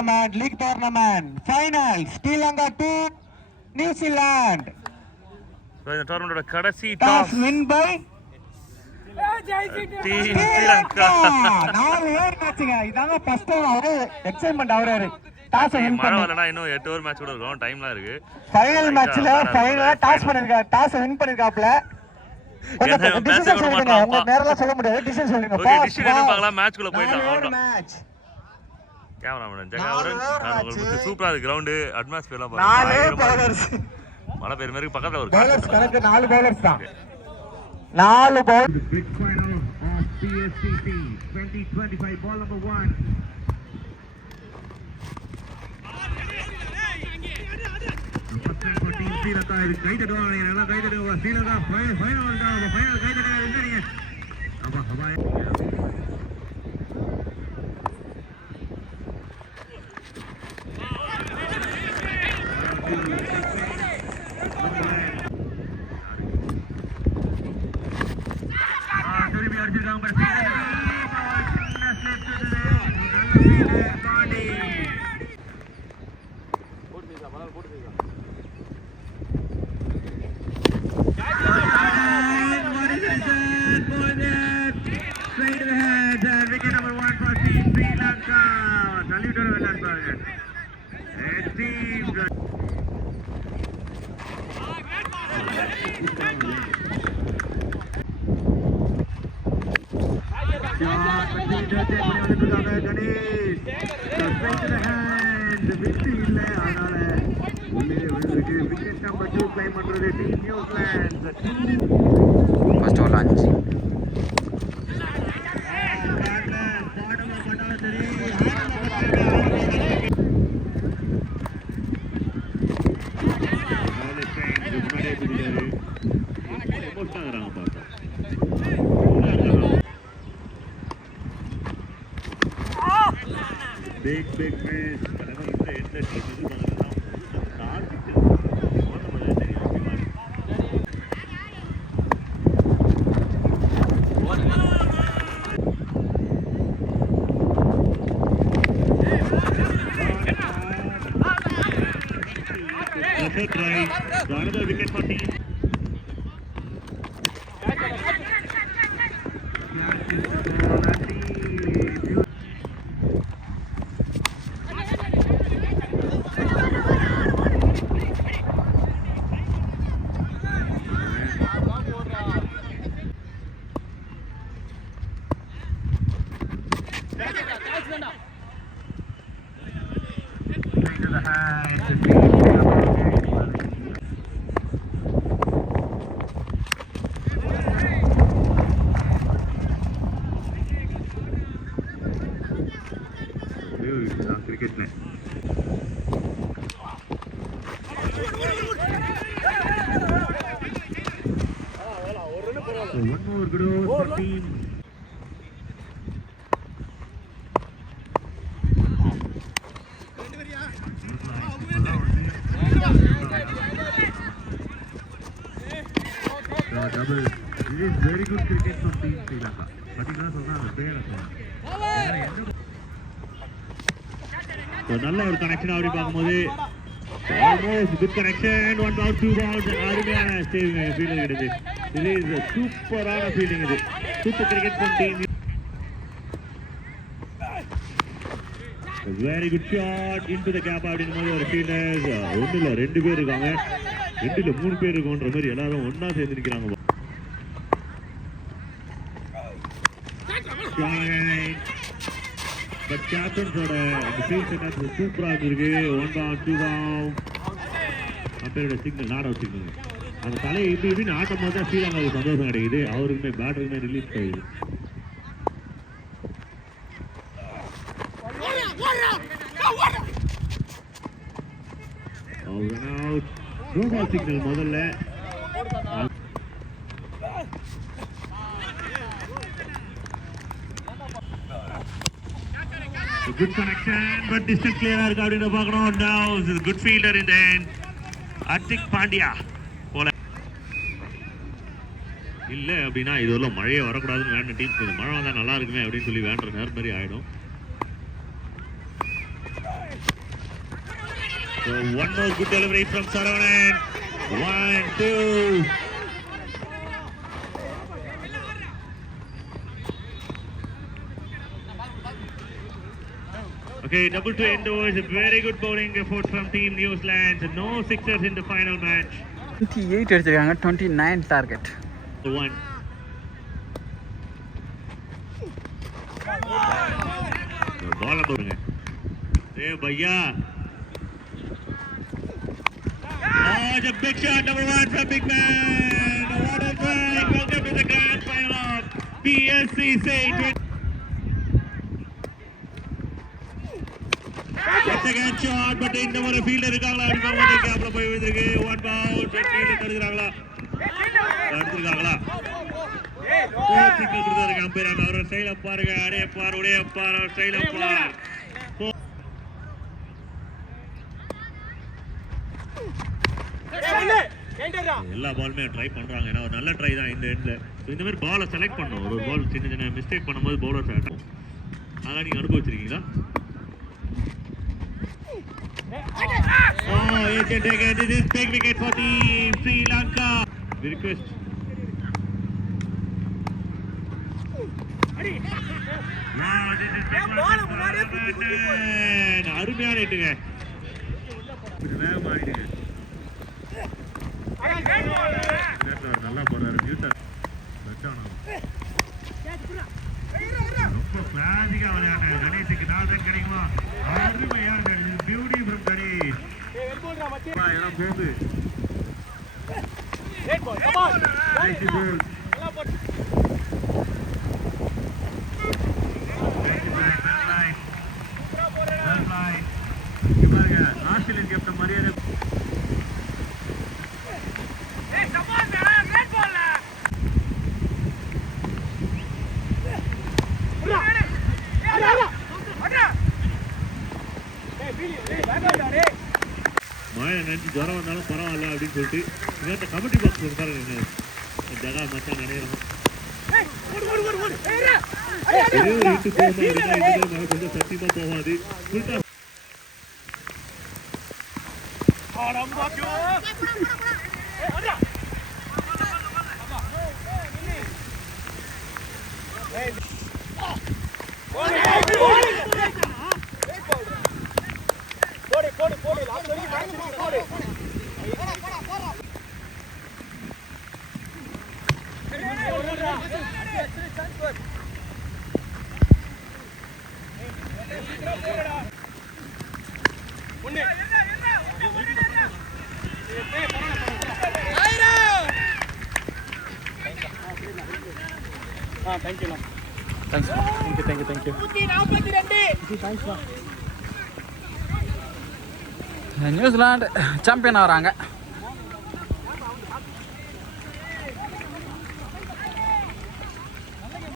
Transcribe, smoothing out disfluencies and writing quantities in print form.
tournament, league tournament, final, Sri Lanka 2, New Zealand. So இந்த டோர்னமெண்டோட கடைசி Toss win by Sri Lanka. 4 ஓவர் மேட்ச்ங்க. இதாங்க ஃபர்ஸ்ட் அவரு எக்ஸைட்மென்ட் அவரே. டாஸ் வின் மழை வரலனா இன்னும் 8 ஓவர் மேட்ச் கூட இருக்கும். டைம்லாம் இருக்கு. ஃபைனல் மேட்ச்ல ஃபைனலா டாஸ் பண்ணிருக்காரு. டாஸ் வின் பண்ணிருக்காப்ல. கொஞ்சம் டிசிஷன் சொல்லுங்க. உங்க நேரல சொல்ல முடியாது. டிசிஷன் சொல்லுங்க. ஓகே டிசிஷன் என்ன பார்க்கலாம் மேட்ச் குள்ள போய்டலாம். அவ்வளவுதான் மேட்ச். கேமராமேன் ஜெகாவரன் உங்களுக்கு சூப்பரா இருக்கு கிரவுண்ட் அட்மாஸ்பியர்லாம் பாருங்க. 4 பவுலர்ஸ். மழை பெய்ற மாதிரி பக்கத்துல ஒரு பவுலர்ஸ் கணக்கு 4 பவுலர்ஸ் தான். 4 Pavul. Big final of PSCC 2025 ball number 1. Sri Lanka is guided on and alla guided over Sri Lanka final guided is aba hava First over 5. Big miss. Perfect try. Another wicket for team. Cricket में one more good over for team. Double. This is very good cricket from team Sri Lanka. Patikana சொல்றாங்க பேரை சொல்றாங்க. நல்ல ஒரு connection அப்படி பார்க்கும்போது almost good connection 1 ball 2 balls அருமையான ஸ்டேவிங் ஃபீல்டிங் எடுத்து இது இஸ் சூப்பரான ஃபீல்டிங் இது super cricket from team very good shot into the gap அப்படிங்கும்போது ஒரு ஃபீல்டர்ஸ் ஒண்ணு இல்ல 2 பேர் இருக்காங்க 2 இல்ல 3 பேர் இருக்கோன்ற மாதிரி எல்லாரும் ஒண்ணா சேர்ந்து நிக்கறாங்க But captains oda the field setup super ah irukku 1 down 2 down அப்பேரோட சிக்னல் நாட் அவுட் சிக்னல் அந்த தலை இப்படி ஆட்டம் போது ஃபீல் ஆகுது சந்தோஷம் கிடைக்குது அவருக்குமே பேட்டருக்குமே ரிலீஸ் ஆகுது நோ பால் சிக்னல் முதல்ல good connection but distant clear out in the background now is a good fielder in the end Hardik Pandya போல இல்ல அப்படினா இதெல்லாம் மழையே வர கூடாதுன்னு வேண்ட டீம் மழை வந்தா நல்லா இருக்குமே அப்படி சொல்லி வேண்டற நேர மாதிரி ஆயிடும் So one more good delivery from Saravanan. 1, 2. Okay, double to indoors. A very good bowling effort from Team New Zealand. No sixers in the final match. 28 அடிச்சிருக்காங்க, 29 டார்கெட். 1. Ball போடுங்க. Hey bhaiya. Oh, the big shot number 1 from Big Man. What a try. Welcome to the grand final of PSCC. Second shot, but in the field இருக்காங்களா அப்படிங்கற கேப்ல போய் விழுந்திருக்கு. 1 ball, field தடுக்குறாங்களா? தடுக்குறாங்களா? சிக்னல் கொடுத்தாரு அம்பையர். அவரோட ஸ்டைல பாருங்க. அடே பார், உடைய பார், அவர் ஸ்டைல பார். எல்லா பாலுமே ட்ரை பண்றாங்க. ஏன்னா ஒரு நல்ல ட்ரை தான் இந்த எண்ட்ல. இந்த மாதிரி பாலை செலக்ட் பண்ணணும். ஒரு பால் சின்ன சின்ன மிஸ்டேக் பண்ணும்போது பவுலர் அட்டாக். அதெல்லாம் நீங்க அனுபவிச்சிருக்கீங்களா? Oh, he can take it. This is big wicket for Team Sri Lanka. The request. Wow, this is big one. அருமையான ஹிட்டுங்க. வேகமா ஹிட்டுங்க. நல்லா போறாரு நியூட்டன். ரொம்ப கிளாசிக்கா விளையாட கணேஷுக்கு 4 ரன் கிடைக்குமா? அருமையான பியூட்டி ஃப்ரம் கணேஷ். எல்லாம் போகுது. ஆஸ்திரேலியன் கேப்டன் மரியாதை மழை நினைச்சு ஜுரம் வந்தாலும் பரவாயில்ல அப்படின்னு சொல்லிட்டு இந்த கமெண்ட்ரி பாக்ஸ் இருக்காரு. ஜகா மச்சான் நினைக்கிறோம் ஒரே ஒரு ஹிட்டு போகுமா அப்படின்னா இந்த மழை கொஞ்சம் சத்தியமா போகாது. நியூசிலாந்து சாம்பியன் ஆகிறாங்க.